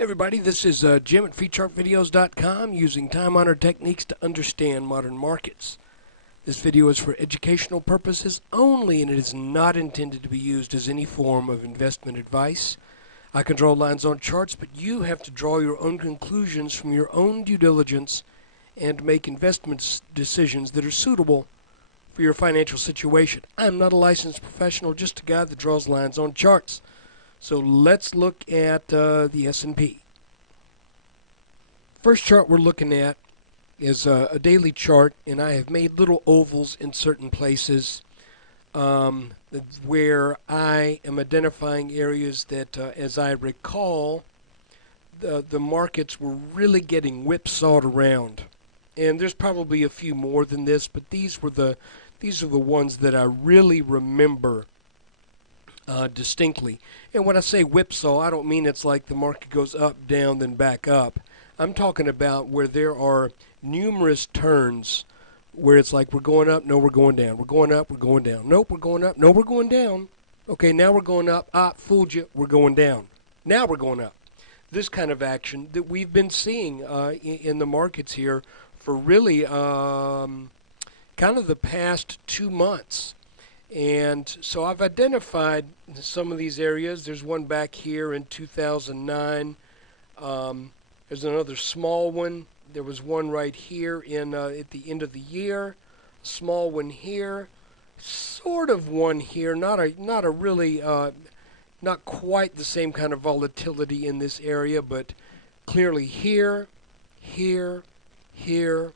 Everybody, this is Jim at FreeChartVideos.com using time-honored techniques to understand modern markets. This video is for educational purposes only, and it is not intended to be used as any form of investment advice. I can draw lines on charts, but you have to draw your own conclusions from your own due diligence and make investment decisions that are suitable for your financial situation. I'm not a licensed professional, just a guy that draws lines on charts. So let's look at the S&P. First chart we're looking at is a daily chart, and I have made little ovals in certain places where I am identifying areas that, as I recall, the markets were really getting whipsawed around. And there's probably a few more than this, but these are the ones that I really remember distinctly. And when I say whipsaw, I don't mean it's like the market goes up, down, then back up. I'm talking about where there are numerous turns where it's like we're going up, no, we're going down. We're going up, we're going down. Nope, we're going up, no, we're going down. Okay, now we're going up. Ah, fooled you, we're going down. Now we're going up. This kind of action that we've been seeing in the markets here for really kind of the past 2 months. And so I've identified some of these areas. There's one back here in 2009. There's another small one. There was one right here in at the end of the year. Small one here. Sort of one here. Not a really not quite the same kind of volatility in this area, but clearly here, here, here,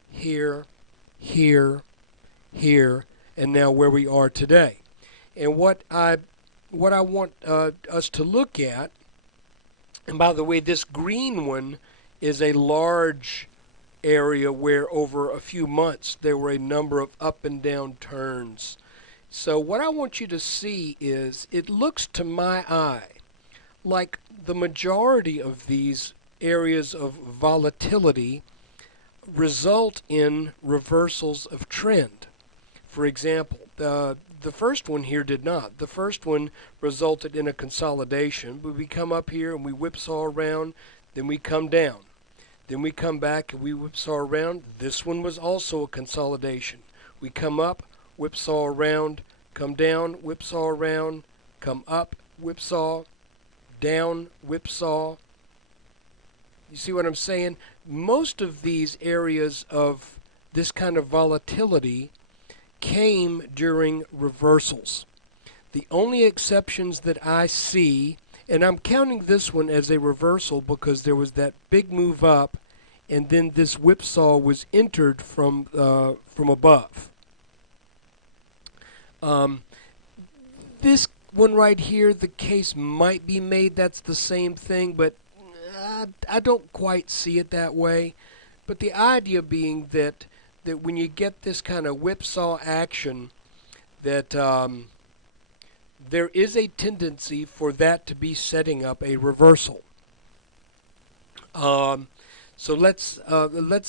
here, here, here, and now where we are today. And what I want us to look at, and by the way, this green one is a large area where over a few months there were a number of up and down turns. So what I want you to see is it looks to my eye like the majority of these areas of volatility result in reversals of trend. For example, the first one here did not. The first one resulted in a consolidation, but we come up here and we whipsaw around, then we come down. Then we come back and we whipsaw around. This one was also a consolidation. We come up, whipsaw around, come down, whipsaw around, come up, whipsaw, down, whipsaw. You see what I'm saying? Most of these areas of this kind of volatility came during reversals. The only exceptions that I see, and I'm counting this one as a reversal because there was that big move up and then this whipsaw was entered from above. This one right here, the case might be made that's the same thing, but I don't quite see it that way. But the idea being that when you get this kind of whipsaw action, that there is a tendency for that to be setting up a reversal. So let's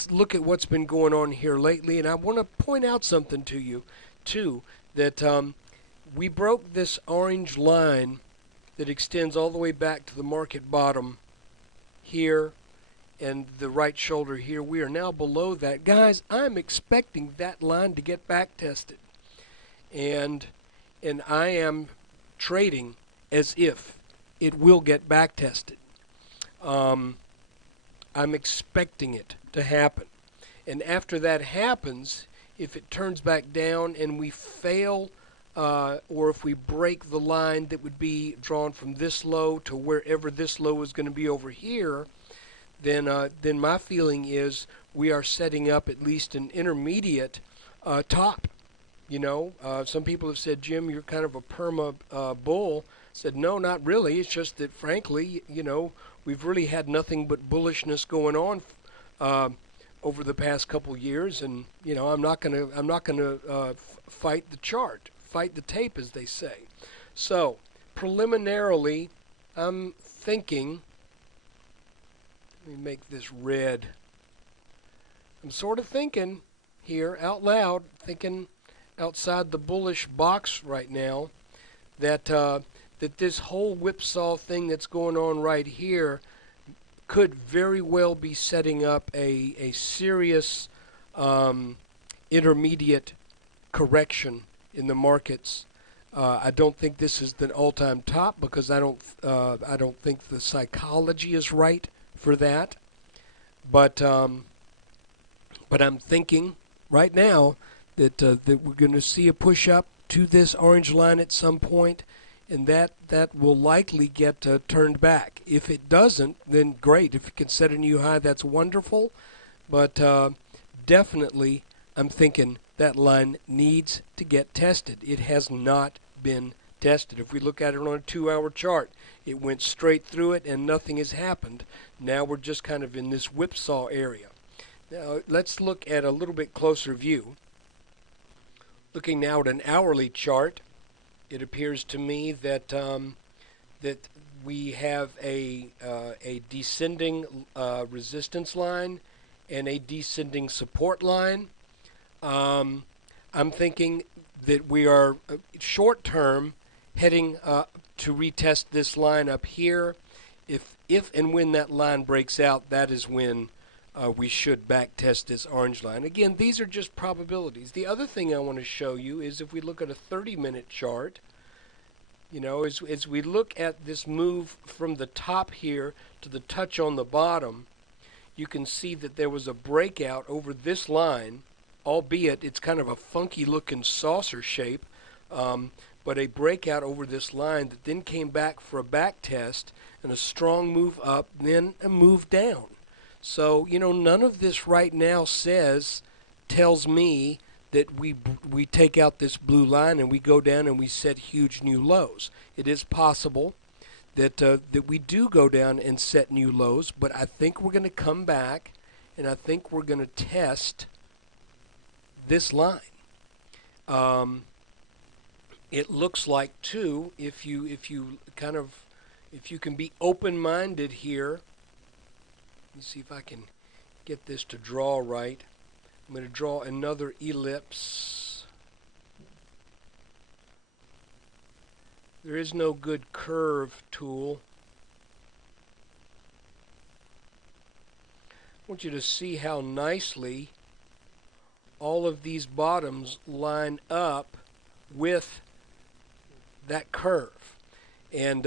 look at what's been going on here lately, and I want to point out something to you, too, that we broke this orange line that extends all the way back to the market bottom here and the right shoulder here. We are now below that. Guys, I'm expecting that line to get back tested. And I am trading as if it will get back tested. I'm expecting it to happen. And after that happens, if it turns back down and we fail, or if we break the line that would be drawn from this low to wherever this low is going to be over here, then my feeling is we are setting up at least an intermediate top. You know, some people have said, Jim, you're kind of a perma bull. I said, no, not really. It's just that, frankly, you know, we've really had nothing but bullishness going on over the past couple years, and you know, I'm not gonna fight the chart, fight the tape, as they say. So, preliminarily, I'm thinking. Let me make this red. I'm sort of thinking here out loud, thinking outside the bullish box right now, that that this whole whipsaw thing that's going on right here could very well be setting up a serious intermediate correction in the markets. I don't think this is the all-time top because I don't think the psychology is right for that. But I'm thinking right now that we're going to see a push up to this orange line at some point, and that will likely get turned back. If it doesn't, then great. If it can set a new high, that's wonderful. But definitely, I'm thinking that line needs to get tested. It has not been tested. If we look at it on a 2-hour chart, it went straight through it and nothing has happened. Now we're just kind of in this whipsaw area. Now let's look at a little bit closer view. Looking now at an hourly chart, it appears to me that that we have a descending resistance line and a descending support line. I'm thinking that we are short term heading to retest this line up here. If and when that line breaks out, that is when we should back test this orange line. Again, these are just probabilities. The other thing I want to show you is if we look at a 30-minute chart, you know, as we look at this move from the top here to the touch on the bottom, you can see that there was a breakout over this line, albeit it's kind of a funky looking saucer shape, but a breakout over this line that then came back for a back test and a strong move up, then a move down. So, you know, none of this right now tells me that we take out this blue line and we go down and we set huge new lows. It is possible that that we do go down and set new lows, but I think we're going to come back and I think we're going to test this line. It looks like too, if you can be open-minded here. Let me see if I can get this to draw right. I'm going to draw another ellipse. There is no good curve tool. I want you to see how nicely all of these bottoms line up with that curve. And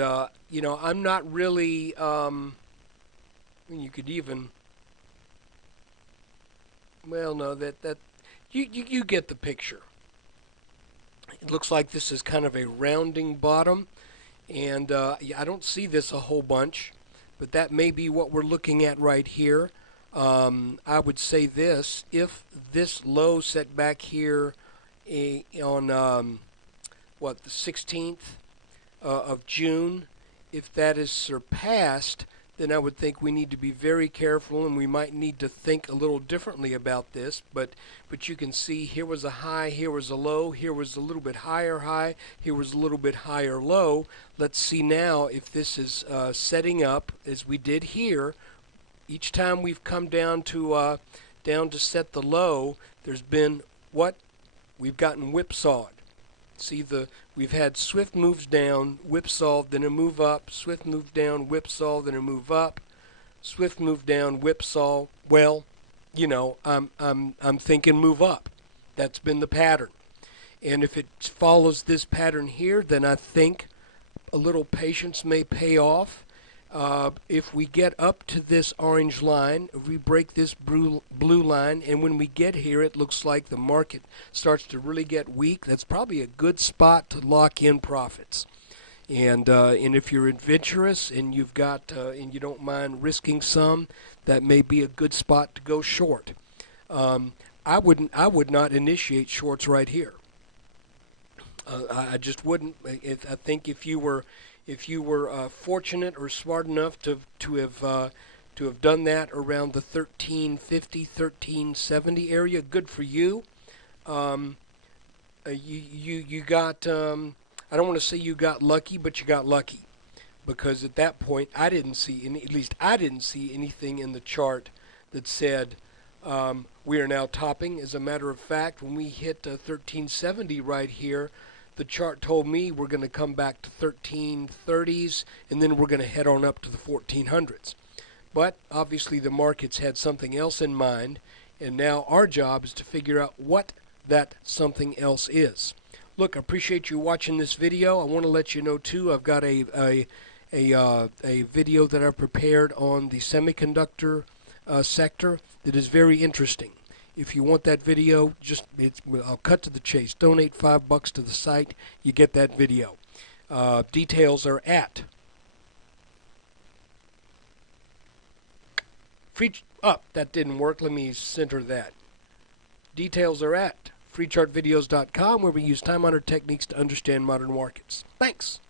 you know, I'm not really you could even, well, no, that you get the picture. It looks like this is kind of a rounding bottom, and yeah, I don't see this a whole bunch, but that may be what we're looking at right here. I would say this: if this low set back here on what, the 16th of June, if that is surpassed, then I would think we need to be very careful, and we might need to think a little differently about this. But you can see here was a high, here was a low, here was a little bit higher high, here was a little bit higher low. Let's see now if this is setting up as we did here. Each time we've come down to set the low, there's been what? We've gotten whipsawed. See, we've had swift moves down, whipsaw, then a move up, swift move down, whipsaw, then a move up, swift move down, whipsaw. Well, you know, I'm thinking move up. That's been the pattern. And if it follows this pattern here, then I think a little patience may pay off. If we get up to this orange line, if we break this blue line, and when we get here it looks like the market starts to really get weak, that's probably a good spot to lock in profits. And if you're adventurous and you've got and you don't mind risking some, that may be a good spot to go short. I would not initiate shorts right here. I just wouldn't. I think if you were fortunate or smart enough to have done that around the 1350, 1370 area, good for you. You got. I don't want to say you got lucky, but you got lucky, because at that point I didn't see any. At least I didn't see anything in the chart that said we are now topping. As a matter of fact, when we hit 1370 right here, the chart told me we're going to come back to 1330s, and then we're going to head on up to the 1400s. But obviously the markets had something else in mind, and now our job is to figure out what that something else is. Look, I appreciate you watching this video. I want to let you know too, I've got a video that I prepared on the semiconductor sector that is very interesting. If you want that video, I'll cut to the chase. Donate $5 to the site. You get that video. Details are at that didn't work. Let me center that. Details are at freechartvideos.com, where we use time-honored techniques to understand modern markets. Thanks.